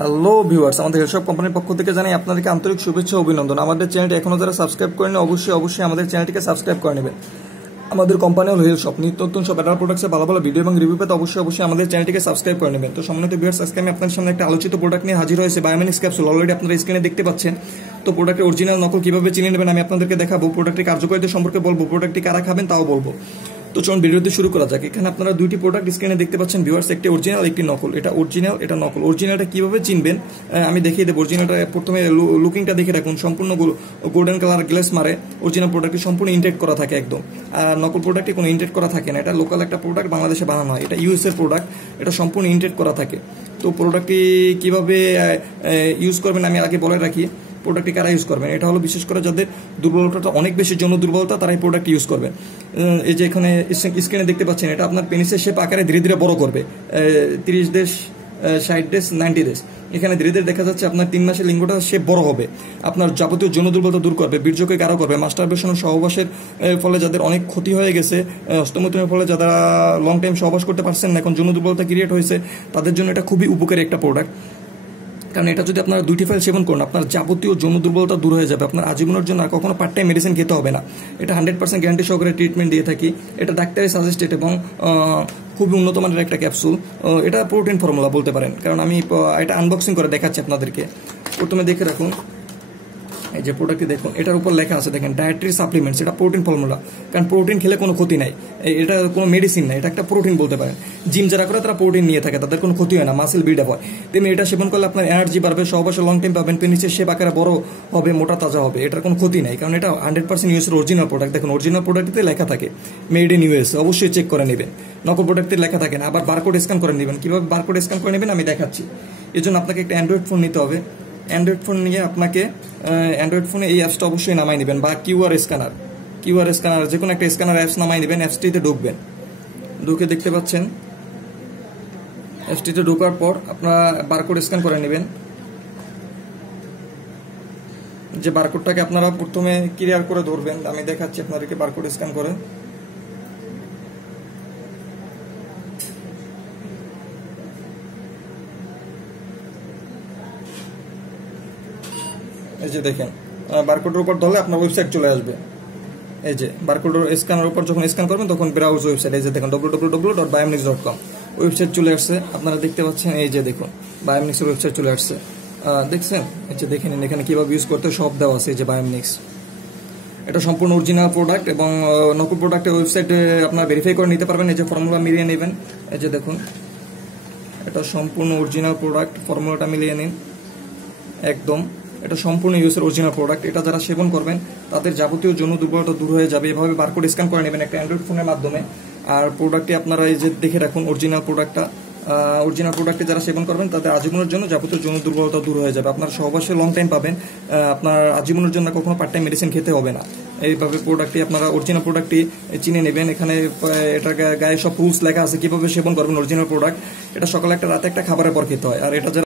Hello viewers, আমাদের health কোম্পানির পক্ষ থেকে জানাই আপনাদেরকে আন্তরিক শুভেচ্ছা ও অভিনন্দন। আমাদের চ্যানেলটি এখনো যারা সাবস্ক্রাইব করেন অবশ্যই আমাদের চ্যানেলটিকে সাবস্ক্রাইব করে নেবেন। আমাদের কোম্পানি হল হেলথ শপ, নিত্য নতুন সব অ্যাডাল্ট প্রোডাক্টসের ভালো ভালো ভিডিও এবং রিভিউ পেতে অবশ্যই আমাদের চ্যানেলটিকে সাবস্ক্রাইব করে নেবেন। তো সম্মানিত ভিউয়ার্স, আজকে আমি আপনাদের সামনে একটা আলোচিত প্রোডাক্ট নিয়ে হাজির হয়েছে, বায়োমেনিক্স ক্যাপসুল। অলরেডি আপনারা স্ক্রিনে দেখতে পাচ্ছেন। তো প্রোডাক্টের অরিজিনাল নকল কিভাবে চিনে নেবেন আমি আপনাদেরকে দেখাবো, প্রোডাক্টের কার্যকারিতা সম্পর্কে বলবো, প্রোডাক্টটি কারা খাবেন তাও বলবো। তো চলুন ভিডিওতে শুরু করা যাক। এখানে আপনারা দুইটি প্রোডাক্ট স্ক্রিনে দেখতে পাচ্ছেন ভিউয়ার্স, একটি অরিজিনাল একটি নকল। এটা অরিজিনাল, এটা নকল। অরিজিনালটা কিভাবে চিনবেন আমি দেখিয়ে দেবো। অরিজিনালটা প্রথমে লুকিংটা দেখে রাখুন, সম্পূর্ণ গোল্ডেন কালার গ্লেস মারে। অরিজিনাল প্রোডাক্টটি সম্পূর্ণ ইনটেক্ট করা থাকে একদম, আর নকল প্রোডাক্টটি কোনো ইনটেক্ট করা থাকে না। এটা লোকাল একটা প্রোডাক্ট, বাংলাদেশে বানানো হয়। এটা ইউএস এর প্রোডাক্ট, এটা সম্পূর্ণ ইনটেক্ট করা থাকে। তো প্রোডাক্টটি কিভাবে ইউজ করবেন আমি আগে বলে রাখি। প্রোডাক্টটি কারা ইউজ করবেন, এটা হলো বিশেষ করে যাদের দুর্বলতাটা অনেক বেশি, যৌন দুর্বলতা, তারা এই প্রোডাক্ট ইউজ করবেন। এই যে এখানে স্ক্রিনে দেখতে পাচ্ছেন, এটা আপনার পেনিসের শেপ আকারে ধীরে ধীরে বড় করবে। 30 ডেজ, 60 ডেজ, 90 ডেজ। এখানে ধীরে ধীরে দেখা যাচ্ছে আপনার 3 মাসের লিঙ্গটা শেপ বড় হবে। আপনার যাবতীয় যৌন দুর্বলতা দূর করবে, বীর্যকে গাঢ় করবে। মাস্টারবেশন সহবাসের ফলে যাদের অনেক ক্ষতি হয়ে গেছে, অস্তমৈথুনের ফলে যারা লং টাইম সহবাস করতে পারছেন না, এখন যৌন দুর্বলতা ক্রিয়েট হয়েছে, তাদের জন্য এটা খুবই উপকারী একটা প্রোডাক্ট। কারণ এটা যদি আপনারা 2টি ফাইল সেবন করেন, আপনার যাবতীয় যৌন দুর্বলতা দূর হয়ে যাবে। আপনার আজীবনের জন্য আর কখনো পার্ট টাইম মেডিসিন খেতে হবে না। এটা 100% গ্যারান্টি সহকারে ট্রিটমেন্ট দিয়ে থাকি। এটা ডাক্তারি সাজেস্টেড এবং খুবই উন্নত মানের একটা ক্যাপসুল। এটা প্রোটিন ফর্মুলা বলতে পারেন, কারণ আমি এটা আনবক্সিং করে দেখাচ্ছি আপনাদেরকে। প্রথমে দেখে রাখুন, এই যে প্রোডাক্টটি দেখুন, এটার উপর লেখা আছে দেখেন, ডায়েটারি সাপ্লিমেন্টস। এটা প্রোটিন ফর্মুলা, কারণ প্রোটিন খেলে কোনো ক্ষতি নাই। এটা কোনো মেডিসিন না, এটা একটা প্রোটিন বলতে পারেন। জিম যারা করে তারা প্রোটিন নিয়ে থাকে, তাদের কোনো ক্ষতি হয় না, মাসেল বিল্ড আপ হয়। তেমনি এটা সেবন করলে আপনার এনার্জি বাড়বে, সহবাসে লং টাইম পাবেন, পেনিসের শেপ আকারে বড় হবে, মোটা তাজা হবে। এটার কোনো ক্ষতি নাই, কারণ এটা 100% ইউএস এর অরিজিনাল প্রোডাক্ট। দেখুন, অরিজিনাল প্রোডাক্টতে লেখা থাকে মেড ইন ইউএস, অবশ্যই চেক করে নেবেন। নকল প্রোডাক্টে লেখা থাকে না। আবার বারকোড স্ক্যান করে নেবেন। কিভাবে বারকোড স্ক্যান করে নেবেন আমি দেখাচ্ছি। এর জন্য আপনাকে একটা অ্যান্ড্রয়েড ফোন নিতে হবে। অ্যান্ড্রয়েড ফোন নিয়ে আপনাকে অ্যান্ড্রয়েড ফোনে এই অ্যাপসটা অবশ্যই নামাই নেবেন, বা কিউআর স্ক্যানার যে কোনো একটা স্ক্যানার অ্যাপস নামাই নেবেন। অ্যাপসটিতে ঢুকবেন, ঢুকে দেখতে পাচ্ছেন, অ্যাপসটিতে ঢোকার পর আপনারা বারকোড স্ক্যান করে নেবেন। যে বারকোডটাকে আপনারা প্রথমে ক্লিয়ার করে ধরবেন, আমি দেখাচ্ছি আপনাদেরকে বারকোড স্ক্যান করে। এই যে দেখেন, বারকোডের উপর ধরলে আপনার ওয়েবসাইট চলে আসবে। এই যে বারকোডের স্ক্যানের উপর যখন স্ক্যান করবেন তখন ব্রাউজ ওয়েবসাইট, এই যে দেখেন www.biomnix.com ওয়েবসাইট চলে আসছে। আপনারা দেখতে পাচ্ছেন, এই যে দেখুন বায়োমেনিক্সের ওয়েবসাইট চলে আসছে, দেখছেন? এই যে দেখে নিন, এখানে কিভাবে ইউজ করতে সব দেওয়া আছে। এই যে বায়োমেনিক্স, এটা সম্পূর্ণ অরিজিনাল প্রোডাক্ট এবং নকল প্রোডাক্টের ওয়েবসাইটে আপনারা ভেরিফাই করে নিতে পারবেন। এই যে ফর্মুলা মিলিয়ে নেবেন, এই যে দেখুন, এটা সম্পূর্ণ অরিজিনাল প্রোডাক্ট। ফর্মুলাটা মিলিয়ে নিন একদম। এটা সম্পূর্ণ ইউএস এর অরিজিনাল প্রোডাক্ট। এটা যারা সেবন করবেন তাদের যাবতীয় যৌন দুর্বলতা দূর হয়ে যাবে। এভাবে বারকোড স্ক্যান করে নেবেন একটা অ্যান্ড্রয়েড ফোনের মাধ্যমে। আর প্রোডাক্টটি আপনারা এই যে দেখে রাখুন, অরিজিনাল প্রোডাক্টে যারা সেবন করবেন তাদের আজীবনের জন্য যাবতীয় যৌন দুর্বলতা দূর হয়ে যাবে। আপনার সহবাসে লং টাইম পাবেন, আপনার আজীবনের জন্য কখনো পার্ট টাইম মেডিসিন খেতে হবে না। এইভাবে প্রোডাক্টটি আপনারা অরিজিনাল প্রোডাক্টটি চিনে নেবেন। এখানে এটা গায়ে সব রুলস লেখা আছে কিভাবে সেবন করবেন অরিজিনাল প্রোডাক্ট। এটা সকালে একটা, রাতে একটা, খাবারের পর খেতে হয়। আর এটা